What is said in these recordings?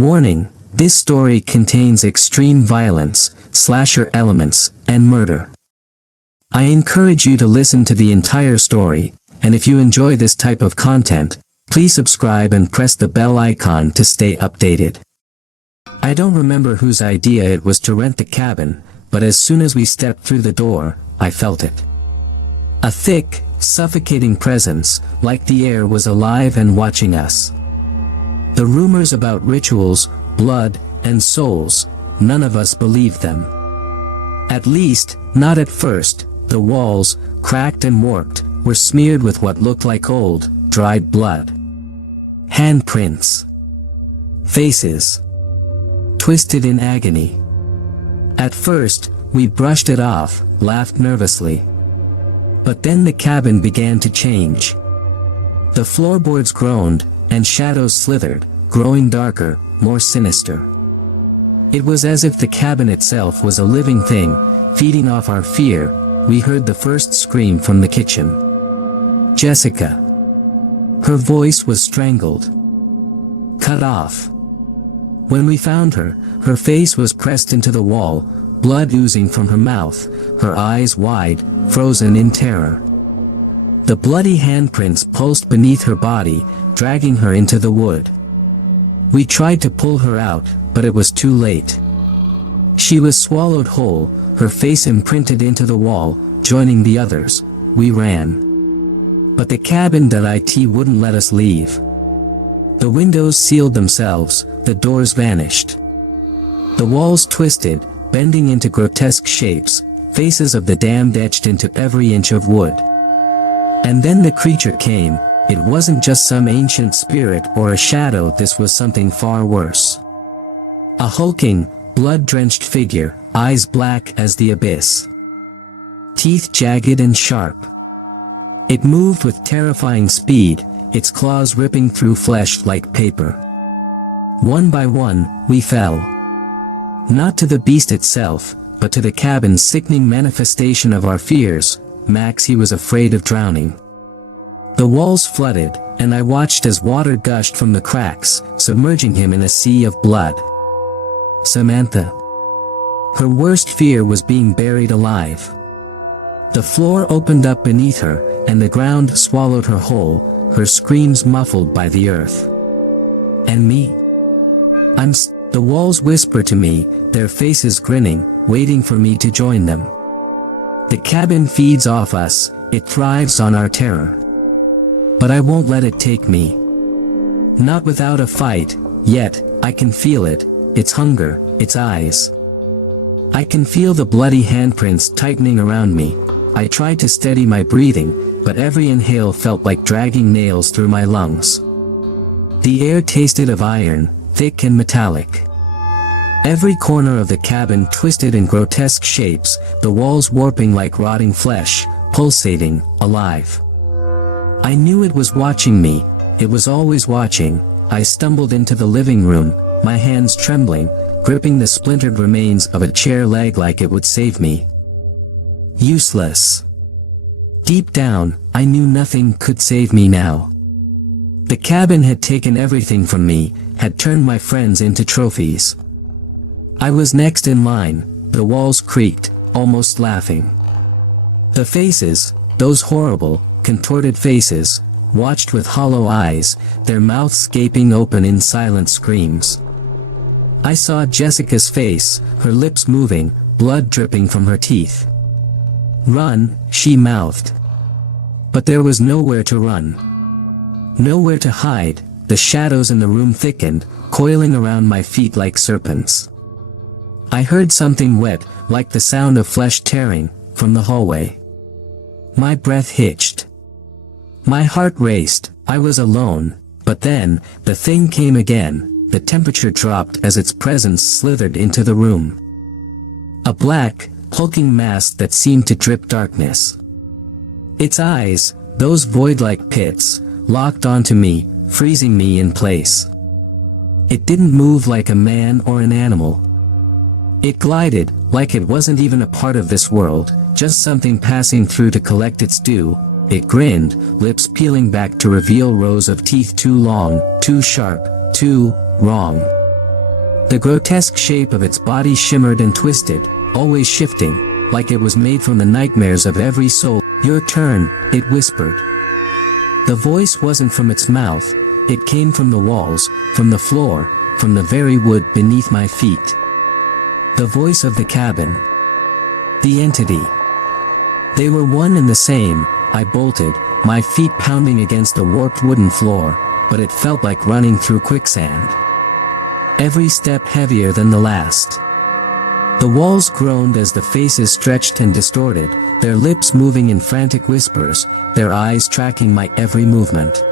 Warning: this story contains extreme violence, slasher elements, and murder. I encourage you to listen to the entire story, and if you enjoy this type of content, please subscribe and press the bell icon to stay updated. I don't remember whose idea it was to rent the cabin, but as soon as we stepped through the door, I felt it. A thick, suffocating presence, like the air was alive and watching us. The rumors about rituals, blood, and souls, none of us believed them. At least, not at first. The walls, cracked and warped, were smeared with what looked like old, dried blood. Handprints. Faces. Twisted in agony. At first, we brushed it off, laughed nervously. But then the cabin began to change. The floorboards groaned, and shadows slithered, growing darker, more sinister. It was as if the cabin itself was a living thing, feeding off our fear. We heard the first scream from the kitchen. Jessica. Her voice was strangled. Cut off. When we found her, her face was pressed into the wall, blood oozing from her mouth, her eyes wide, frozen in terror. The bloody handprints pulsed beneath her body, dragging her into the wood. We tried to pull her out, but it was too late. She was swallowed whole, her face imprinted into the wall, joining the others. We ran. But the cabin.it wouldn't let us leave. The windows sealed themselves, the doors vanished. The walls twisted, bending into grotesque shapes, faces of the damned etched into every inch of wood. And then the creature came. It wasn't just some ancient spirit or a shadow, this was something far worse. A hulking, blood-drenched figure, eyes black as the abyss. Teeth jagged and sharp. It moved with terrifying speed, its claws ripping through flesh like paper. One by one, we fell. Not to the beast itself, but to the cabin's sickening manifestation of our fears. Max, he was afraid of drowning. The walls flooded, and I watched as water gushed from the cracks, submerging him in a sea of blood. Samantha. Her worst fear was being buried alive. The floor opened up beneath her, and the ground swallowed her whole, her screams muffled by the earth. And me? The walls whisper to me, their faces grinning, waiting for me to join them. The cabin feeds off us, it thrives on our terror. But I won't let it take me. Not without a fight, yet, I can feel it, its hunger, its eyes. I can feel the bloody handprints tightening around me. I tried to steady my breathing, but every inhale felt like dragging nails through my lungs. The air tasted of iron, thick and metallic. Every corner of the cabin twisted in grotesque shapes, the walls warping like rotting flesh, pulsating, alive. I knew it was watching me, it was always watching. I stumbled into the living room, my hands trembling, gripping the splintered remains of a chair leg like it would save me. Useless. Deep down, I knew nothing could save me now. The cabin had taken everything from me, had turned my friends into trophies. I was next in line. The walls creaked, almost laughing. The faces, those horrible, contorted faces, watched with hollow eyes, their mouths gaping open in silent screams. I saw Jessica's face, her lips moving, blood dripping from her teeth. "Run," she mouthed. But there was nowhere to run. Nowhere to hide. The shadows in the room thickened, coiling around my feet like serpents. I heard something wet, like the sound of flesh tearing, from the hallway. My breath hitched. My heart raced. I was alone, but then, the thing came again. The temperature dropped as its presence slithered into the room. A black, hulking mass that seemed to drip darkness. Its eyes, those void-like pits, locked onto me, freezing me in place. It didn't move like a man or an animal. It glided, like it wasn't even a part of this world, just something passing through to collect its due. It grinned, lips peeling back to reveal rows of teeth too long, too sharp, too wrong. The grotesque shape of its body shimmered and twisted, always shifting, like it was made from the nightmares of every soul. "Your turn," it whispered. The voice wasn't from its mouth, it came from the walls, from the floor, from the very wood beneath my feet. The voice of the cabin. The entity. They were one and the same. I bolted, my feet pounding against the warped wooden floor, but it felt like running through quicksand. Every step heavier than the last. The walls groaned as the faces stretched and distorted, their lips moving in frantic whispers, their eyes tracking my every movement.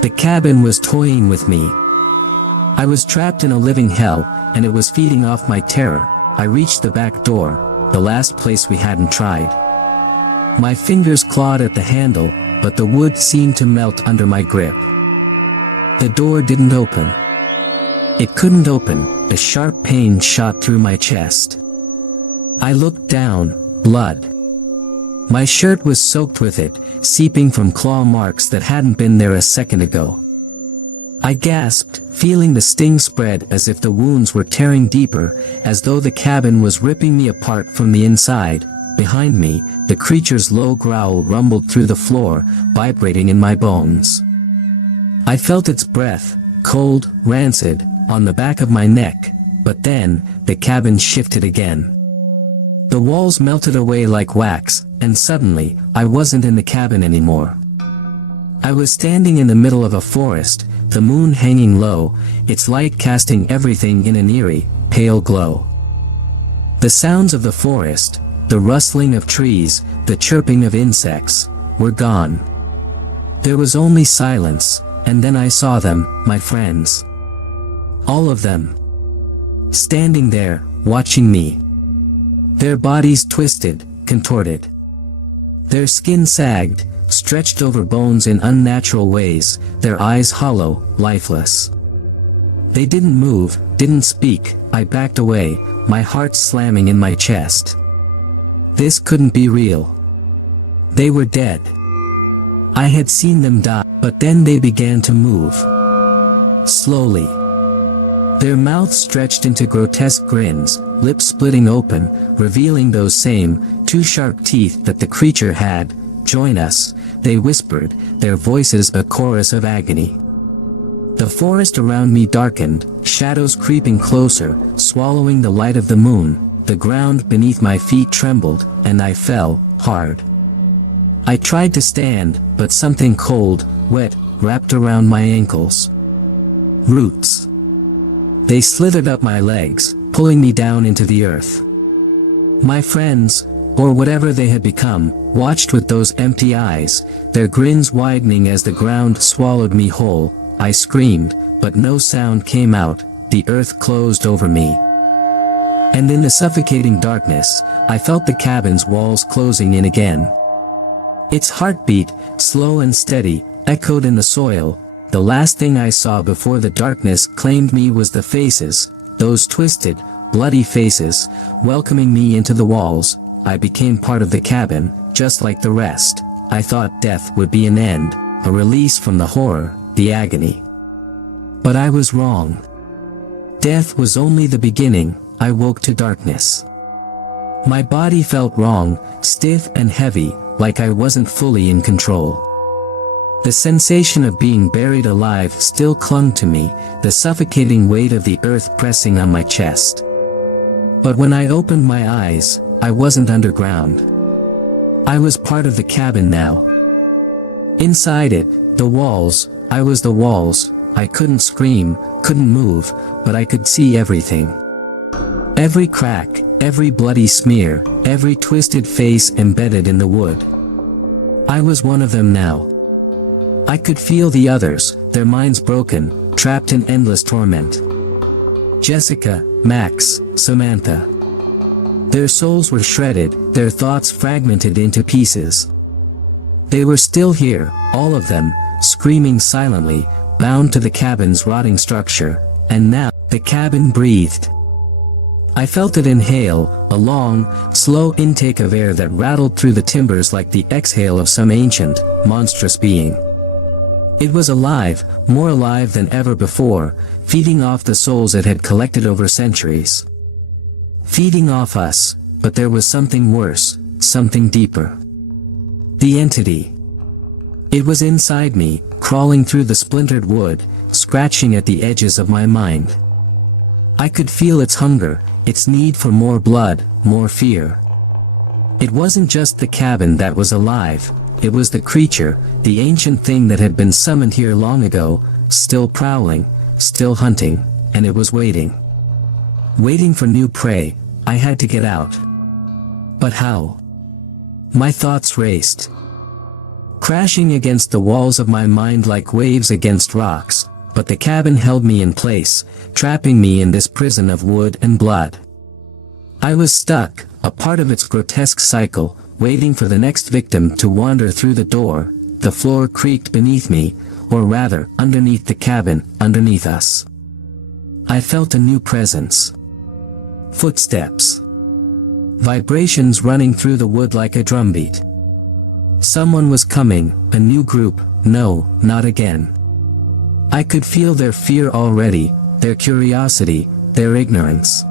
The cabin was toying with me. I was trapped in a living hell, and it was feeding off my terror. I reached the back door, the last place we hadn't tried. My fingers clawed at the handle, but the wood seemed to melt under my grip. The door didn't open. It couldn't open, a sharp pain shot through my chest. I looked down, blood. My shirt was soaked with it, seeping from claw marks that hadn't been there a second ago. I gasped, feeling the sting spread as if the wounds were tearing deeper, as though the cabin was ripping me apart from the inside. Behind me, the creature's low growl rumbled through the floor, vibrating in my bones. I felt its breath, cold, rancid, on the back of my neck, but then, the cabin shifted again. The walls melted away like wax, and suddenly, I wasn't in the cabin anymore. I was standing in the middle of a forest, the moon hanging low, its light casting everything in an eerie, pale glow. The sounds of the forest, the rustling of trees, the chirping of insects, were gone. There was only silence, and then I saw them, my friends. All of them. Standing there, watching me. Their bodies twisted, contorted. Their skin sagged, stretched over bones in unnatural ways, their eyes hollow, lifeless. They didn't move, didn't speak. I backed away, my heart slamming in my chest. This couldn't be real. They were dead. I had seen them die, but then they began to move. Slowly. Their mouths stretched into grotesque grins, lips splitting open, revealing those same, two sharp teeth that the creature had. "Join us," they whispered, their voices a chorus of agony. The forest around me darkened, shadows creeping closer, swallowing the light of the moon. The ground beneath my feet trembled, and I fell, hard. I tried to stand, but something cold, wet, wrapped around my ankles. Roots. They slithered up my legs, pulling me down into the earth. My friends, or whatever they had become, watched with those empty eyes, their grins widening as the ground swallowed me whole. I screamed, but no sound came out. The earth closed over me. And in the suffocating darkness, I felt the cabin's walls closing in again. Its heartbeat, slow and steady, echoed in the soil. The last thing I saw before the darkness claimed me was the faces, those twisted, bloody faces, welcoming me into the walls. I became part of the cabin, just like the rest. I thought death would be an end, a release from the horror, the agony. But I was wrong. Death was only the beginning. I woke to darkness. My body felt wrong, stiff and heavy, like I wasn't fully in control. The sensation of being buried alive still clung to me, the suffocating weight of the earth pressing on my chest. But when I opened my eyes, I wasn't underground. I was part of the cabin now. Inside it, the walls, I was the walls. I couldn't scream, couldn't move, but I could see everything. Every crack, every bloody smear, every twisted face embedded in the wood. I was one of them now. I could feel the others, their minds broken, trapped in endless torment. Jessica, Max, Samantha. Their souls were shredded, their thoughts fragmented into pieces. They were still here, all of them, screaming silently, bound to the cabin's rotting structure, and now, the cabin breathed. I felt it inhale, a long, slow intake of air that rattled through the timbers like the exhale of some ancient, monstrous being. It was alive, more alive than ever before, feeding off the souls it had collected over centuries. Feeding off us, but there was something worse, something deeper. The entity. It was inside me, crawling through the splintered wood, scratching at the edges of my mind. I could feel its hunger, its need for more blood, more fear. It wasn't just the cabin that was alive, it was the creature, the ancient thing that had been summoned here long ago, still prowling, still hunting, and it was waiting. Waiting for new prey. I had to get out. But how? My thoughts raced, crashing against the walls of my mind like waves against rocks, but the cabin held me in place, trapping me in this prison of wood and blood. I was stuck, a part of its grotesque cycle, waiting for the next victim to wander through the door. The floor creaked beneath me, or rather, underneath the cabin, underneath us. I felt a new presence. Footsteps. Vibrations running through the wood like a drumbeat. Someone was coming, a new group. No, not again. I could feel their fear already, their curiosity, their ignorance.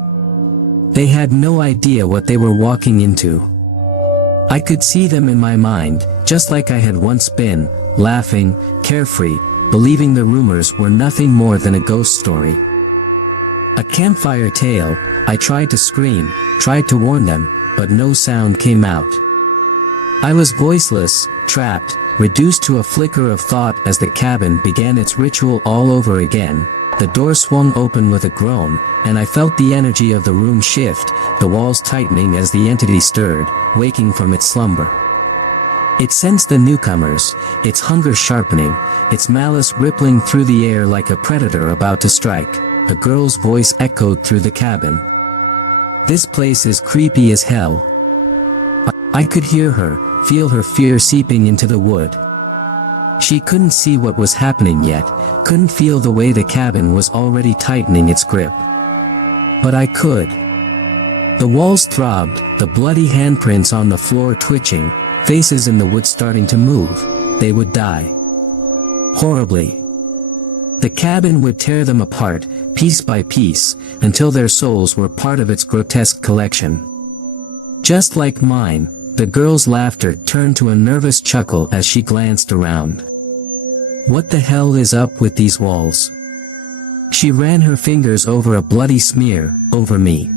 They had no idea what they were walking into. I could see them in my mind, just like I had once been, laughing, carefree, believing the rumors were nothing more than a ghost story. A campfire tale. I tried to scream, tried to warn them, but no sound came out. I was voiceless, trapped, reduced to a flicker of thought as the cabin began its ritual all over again. The door swung open with a groan, and I felt the energy of the room shift, the walls tightening as the entity stirred, waking from its slumber. It sensed the newcomers, its hunger sharpening, its malice rippling through the air like a predator about to strike. A girl's voice echoed through the cabin. "This place is creepy as hell." I could hear her, feel her fear seeping into the wood. She couldn't see what was happening yet, couldn't feel the way the cabin was already tightening its grip. But I could. The walls throbbed, the bloody handprints on the floor twitching, faces in the wood starting to move. They would die. Horribly. The cabin would tear them apart, piece by piece, until their souls were part of its grotesque collection. Just like mine, the girl's laughter turned to a nervous chuckle as she glanced around. "What the hell is up with these walls?" She ran her fingers over a bloody smear, over me.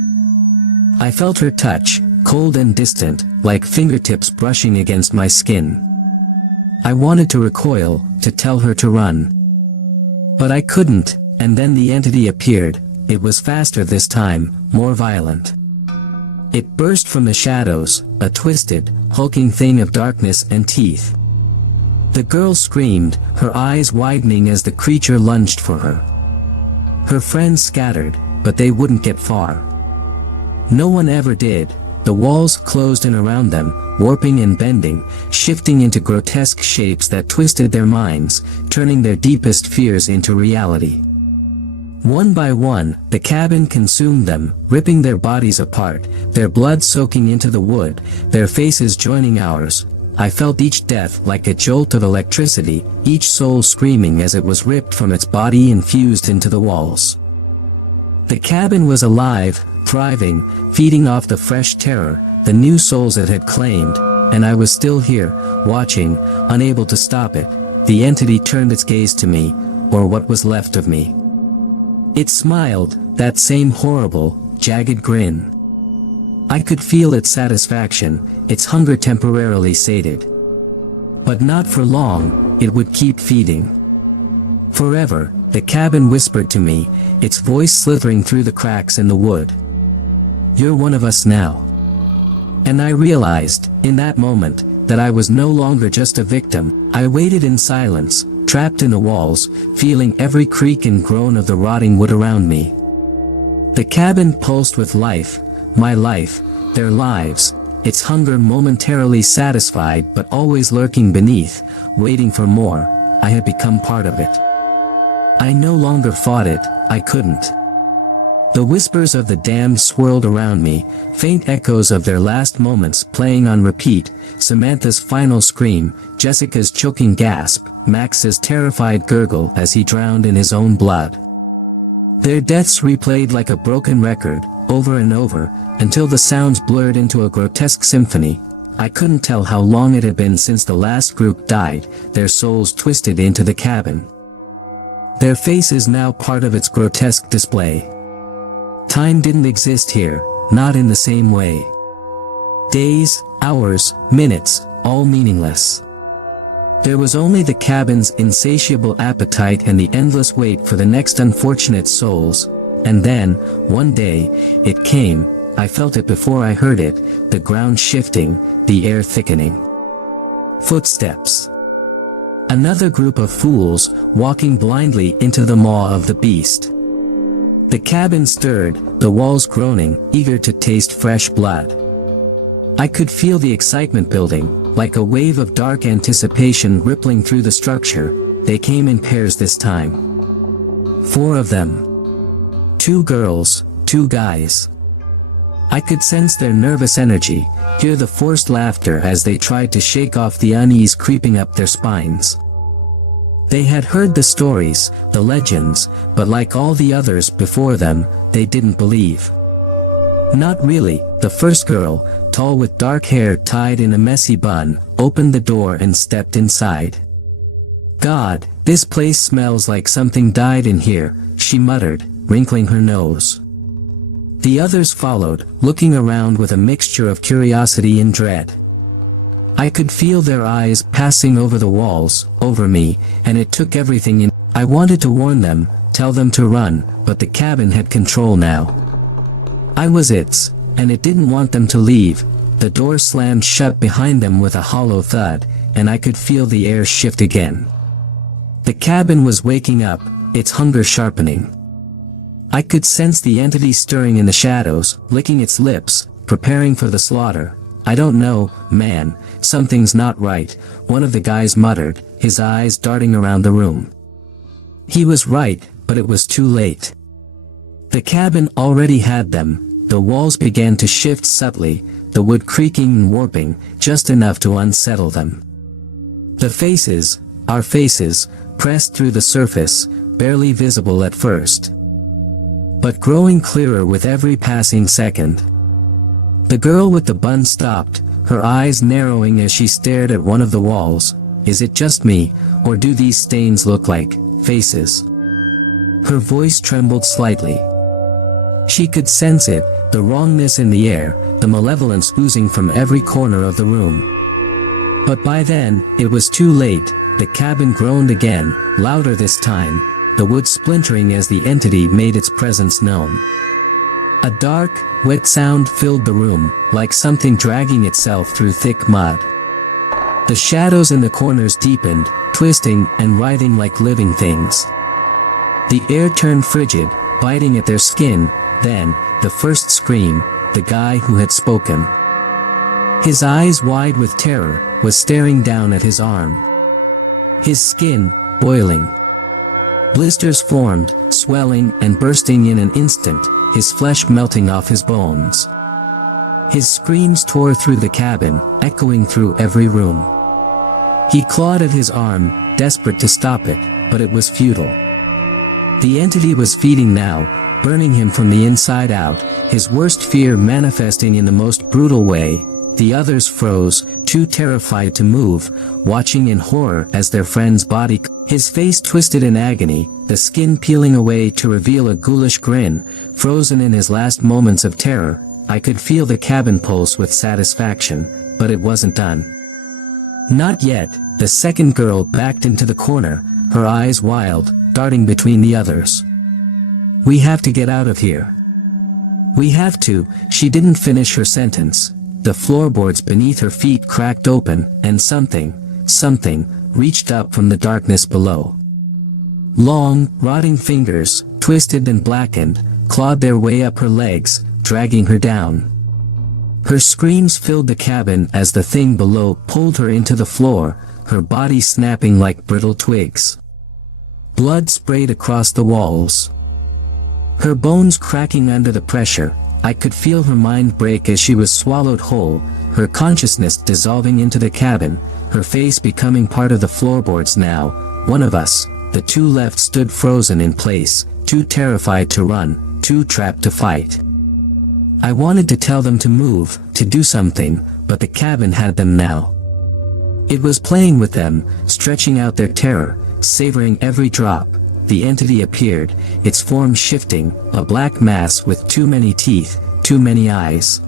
I felt her touch, cold and distant, like fingertips brushing against my skin. I wanted to recoil, to tell her to run. But I couldn't, and then the entity appeared. It was faster this time, more violent. It burst from the shadows, a twisted, hulking thing of darkness and teeth. The girl screamed, her eyes widening as the creature lunged for her. Her friends scattered, but they wouldn't get far. No one ever did. The walls closed in around them, warping and bending, shifting into grotesque shapes that twisted their minds, turning their deepest fears into reality. One by one, the cabin consumed them, ripping their bodies apart, their blood soaking into the wood, their faces joining ours. I felt each death like a jolt of electricity, each soul screaming as it was ripped from its body and fused into the walls. The cabin was alive, thriving, feeding off the fresh terror, the new souls it had claimed, and I was still here, watching, unable to stop it. The entity turned its gaze to me, or what was left of me. It smiled, that same horrible, jagged grin. I could feel its satisfaction, its hunger temporarily sated. But not for long, it would keep feeding. Forever, the cabin whispered to me, its voice slithering through the cracks in the wood. "You're one of us now." And I realized, in that moment, that I was no longer just a victim. I waited in silence, trapped in the walls, feeling every creak and groan of the rotting wood around me. The cabin pulsed with life, my life, their lives, its hunger momentarily satisfied but always lurking beneath, waiting for more. I had become part of it. I no longer fought it, I couldn't. The whispers of the damned swirled around me, faint echoes of their last moments playing on repeat, Samantha's final scream, Jessica's choking gasp, Max's terrified gurgle as he drowned in his own blood. Their deaths replayed like a broken record, over and over, until the sounds blurred into a grotesque symphony. I couldn't tell how long it had been since the last group died, their souls twisted into the cabin. Their faces now part of its grotesque display. Time didn't exist here, not in the same way. Days, hours, minutes, all meaningless. There was only the cabin's insatiable appetite and the endless wait for the next unfortunate souls. And then, one day, it came. I felt it before I heard it, the ground shifting, the air thickening. Footsteps. Another group of fools, walking blindly into the maw of the beast. The cabin stirred, the walls groaning, eager to taste fresh blood. I could feel the excitement building, like a wave of dark anticipation rippling through the structure. They came in pairs this time. 4 of them. 2 girls, 2 guys. I could sense their nervous energy, hear the forced laughter as they tried to shake off the unease creeping up their spines. They had heard the stories, the legends, but like all the others before them, they didn't believe. Not really. The first girl, tall with dark hair tied in a messy bun, opened the door and stepped inside. "God, this place smells like something died in here," she muttered, wrinkling her nose. The others followed, looking around with a mixture of curiosity and dread. I could feel their eyes passing over the walls, over me, and it took everything in. I wanted to warn them, tell them to run, but the cabin had control now. I was its, and it didn't want them to leave. The door slammed shut behind them with a hollow thud, and I could feel the air shift again. The cabin was waking up, its hunger sharpening. I could sense the entity stirring in the shadows, licking its lips, preparing for the slaughter. "I don't know, man, something's not right," one of the guys muttered, his eyes darting around the room. He was right, but it was too late. The cabin already had them. The walls began to shift subtly, the wood creaking and warping, just enough to unsettle them. The faces, our faces, pressed through the surface, barely visible at first, but growing clearer with every passing second. The girl with the bun stopped, her eyes narrowing as she stared at one of the walls. "Is it just me, or do these stains look like faces?" Her voice trembled slightly. She could sense it, the wrongness in the air, the malevolence oozing from every corner of the room. But by then, it was too late. The cabin groaned again, louder this time, the wood splintering as the entity made its presence known. A dark, wet sound filled the room, like something dragging itself through thick mud. The shadows in the corners deepened, twisting and writhing like living things. The air turned frigid, biting at their skin. Then, the first scream, the guy who had spoken, his eyes wide with terror, was staring down at his arm. His skin, boiling. Blisters formed, swelling and bursting in an instant, his flesh melting off his bones. His screams tore through the cabin, echoing through every room. He clawed at his arm, desperate to stop it, but it was futile. The entity was feeding now, burning him from the inside out, his worst fear manifesting in the most brutal way. The others froze, too terrified to move, watching in horror as their friend's body, his face twisted in agony, the skin peeling away to reveal a ghoulish grin, frozen in his last moments of terror. I could feel the cabin pulse with satisfaction, but it wasn't done. Not yet. The second girl backed into the corner, her eyes wild, darting between the others. "We have to get out of here. We have to." She didn't finish her sentence. The floorboards beneath her feet cracked open, and something reached up from the darkness below. Long, rotting fingers, twisted and blackened, clawed their way up her legs, dragging her down. Her screams filled the cabin as the thing below pulled her into the floor, her body snapping like brittle twigs. Blood sprayed across the walls. Her bones cracking under the pressure, I could feel her mind break as she was swallowed whole, her consciousness dissolving into the cabin, her face becoming part of the floorboards now. One of us, the two left, stood frozen in place, too terrified to run, too trapped to fight. I wanted to tell them to move, to do something, but the cabin had them now. It was playing with them, stretching out their terror, savoring every drop. The entity appeared, its form shifting, a black mass with too many teeth, too many eyes.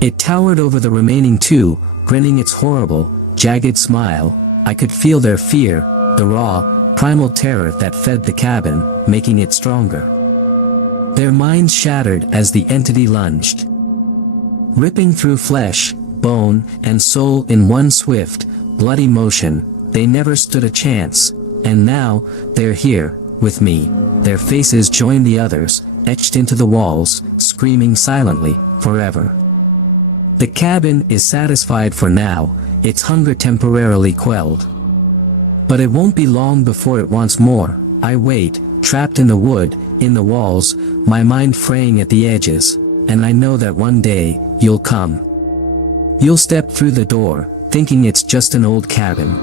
It towered over the remaining two, grinning its horrible, jagged smile. I could feel their fear, the raw, primal terror that fed the cabin, making it stronger. Their minds shattered as the entity lunged, ripping through flesh, bone, and soul in one swift, bloody motion. They never stood a chance, and now, they're here, with me. Their faces join the others, etched into the walls, screaming silently, forever. The cabin is satisfied for now, its hunger temporarily quelled. But it won't be long before it wants more. I wait, trapped in the wood, in the walls, my mind fraying at the edges, and I know that one day, you'll come. You'll step through the door, thinking it's just an old cabin.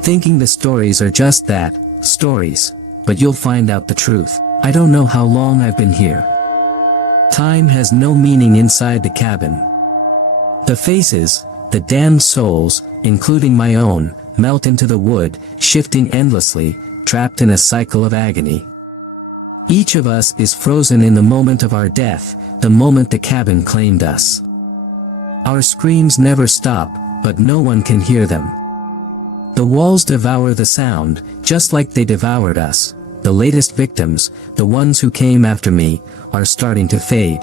Thinking the stories are just that, stories, but you'll find out the truth. I don't know how long I've been here. Time has no meaning inside the cabin. The faces, the damned souls, including my own, melt into the wood, shifting endlessly, trapped in a cycle of agony. Each of us is frozen in the moment of our death, the moment the cabin claimed us. Our screams never stop, but no one can hear them. The walls devour the sound, just like they devoured us. The latest victims, the ones who came after me, are starting to fade.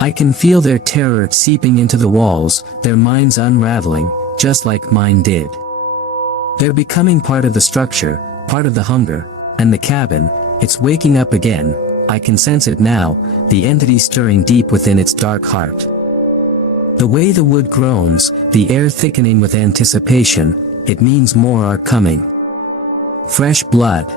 I can feel their terror seeping into the walls, their minds unraveling, just like mine did. They're becoming part of the structure, part of the hunger, and the cabin, it's waking up again. I can sense it now, the entity stirring deep within its dark heart. The way the wood groans, the air thickening with anticipation, it means more are coming. Fresh blood.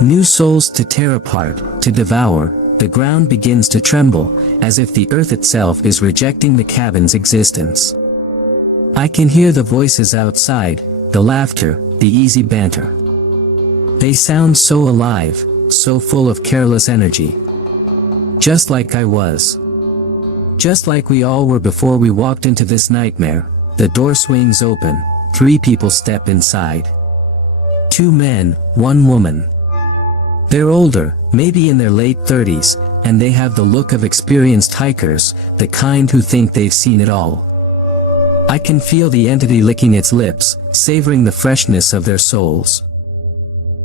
New souls to tear apart, to devour. The ground begins to tremble, as if the earth itself is rejecting the cabin's existence. I can hear the voices outside, the laughter, the easy banter. They sound so alive, so full of careless energy. Just like I was. Just like we all were before we walked into this nightmare. The door swings open, 3 people step inside. 2 men, 1 woman. They're older, maybe in their late 30s, and they have the look of experienced hikers, the kind who think they've seen it all. I can feel the entity licking its lips, savoring the freshness of their souls.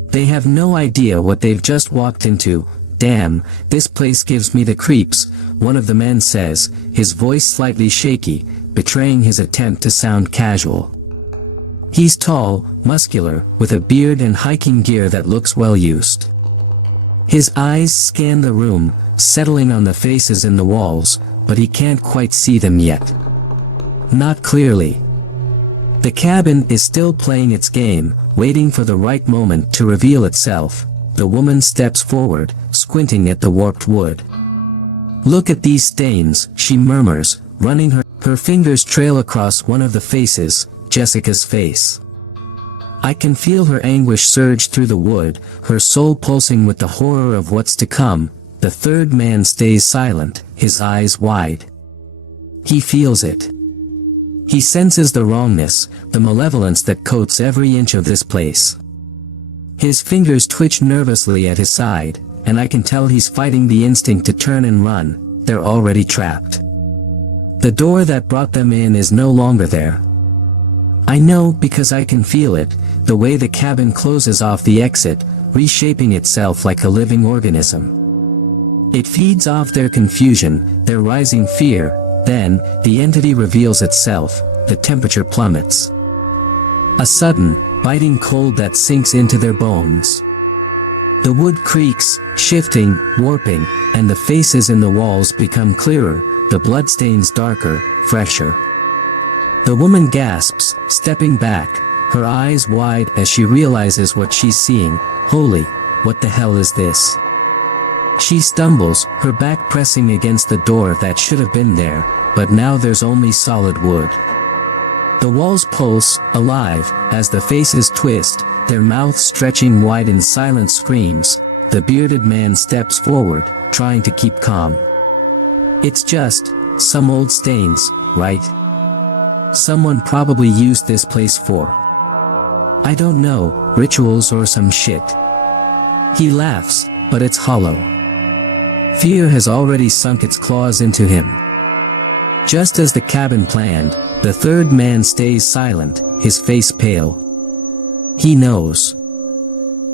They have no idea what they've just walked into. Damn, this place gives me the creeps, one of the men says, his voice slightly shaky, betraying his attempt to sound casual. He's tall, muscular, with a beard and hiking gear that looks well used. His eyes scan the room, settling on the faces in the walls, but he can't quite see them yet. Not clearly. The cabin is still playing its game, waiting for the right moment to reveal itself. The woman steps forward, squinting at the warped wood. Look at these stains, she murmurs, running her fingers trail across one of the faces, Jessica's face. I can feel her anguish surge through the wood, her soul pulsing with the horror of what's to come. The third man stays silent, his eyes wide. He feels it. He senses the wrongness, the malevolence that coats every inch of this place. His fingers twitch nervously at his side, and I can tell he's fighting the instinct to turn and run. They're already trapped. The door that brought them in is no longer there. I know because I can feel it, the way the cabin closes off the exit, reshaping itself like a living organism. It feeds off their confusion, their rising fear. Then, the entity reveals itself, the temperature plummets. A sudden, biting cold that sinks into their bones. The wood creaks, shifting, warping, and the faces in the walls become clearer, the bloodstains darker, fresher. The woman gasps, stepping back, her eyes wide as she realizes what she's seeing. Holy, what the hell is this? She stumbles, her back pressing against the door that should have been there, but now there's only solid wood. The walls pulse, alive, as the faces twist, their mouths stretching wide in silent screams. The bearded man steps forward, trying to keep calm. It's just some old stains, right? Someone probably used this place for, I don't know, rituals or some shit. He laughs, but it's hollow. Fear has already sunk its claws into him. Just as the cabin planned, the third man stays silent, his face pale. He knows.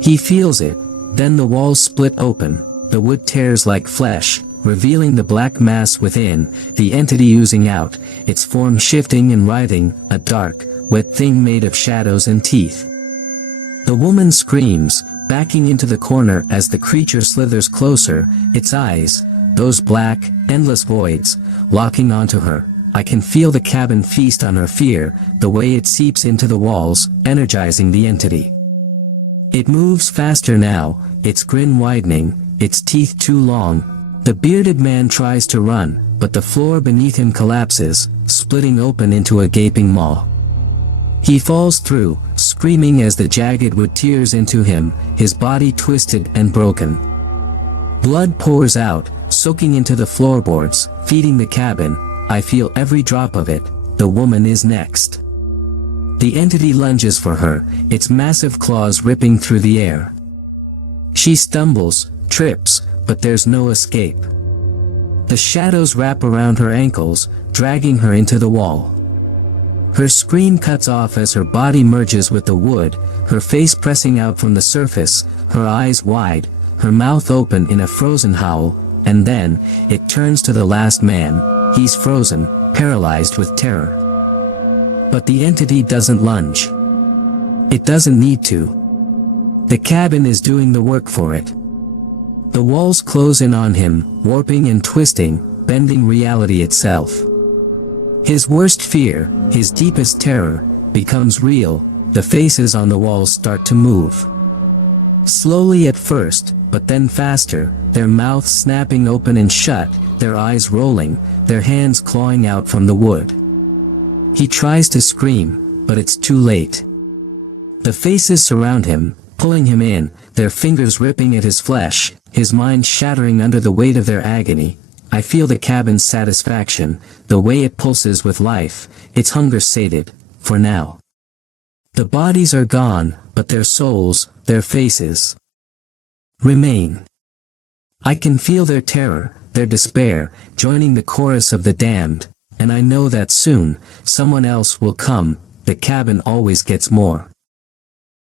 He feels it, then the walls split open, the wood tears like flesh, revealing the black mass within, the entity oozing out, its form shifting and writhing, a dark, wet thing made of shadows and teeth. The woman screams, backing into the corner as the creature slithers closer, its eyes, those black, endless voids, locking onto her. I can feel the cabin feast on her fear, the way it seeps into the walls, energizing the entity. It moves faster now, its grin widening, its teeth too long. The bearded man tries to run, but the floor beneath him collapses, splitting open into a gaping maw. He falls through, screaming as the jagged wood tears into him, his body twisted and broken. Blood pours out, soaking into the floorboards, feeding the cabin. I feel every drop of it. The woman is next. The entity lunges for her, its massive claws ripping through the air. She stumbles, trips, but there's no escape. The shadows wrap around her ankles, dragging her into the wall. Her scream cuts off as her body merges with the wood, her face pressing out from the surface, her eyes wide, her mouth open in a frozen howl, and then, it turns to the last man. He's frozen, paralyzed with terror. But the entity doesn't lunge. It doesn't need to. The cabin is doing the work for it. The walls close in on him, warping and twisting, bending reality itself. His worst fear, his deepest terror, becomes real. The faces on the walls start to move. Slowly at first, but then faster, their mouths snapping open and shut, their eyes rolling, their hands clawing out from the wood. He tries to scream, but it's too late. The faces surround him, pulling him in, their fingers ripping at his flesh, his mind shattering under the weight of their agony. I feel the cabin's satisfaction, the way it pulses with life, its hunger sated, for now. The bodies are gone, but their souls, their faces, remain. I can feel their terror, their despair, joining the chorus of the damned, and I know that soon, someone else will come. The cabin always gets more.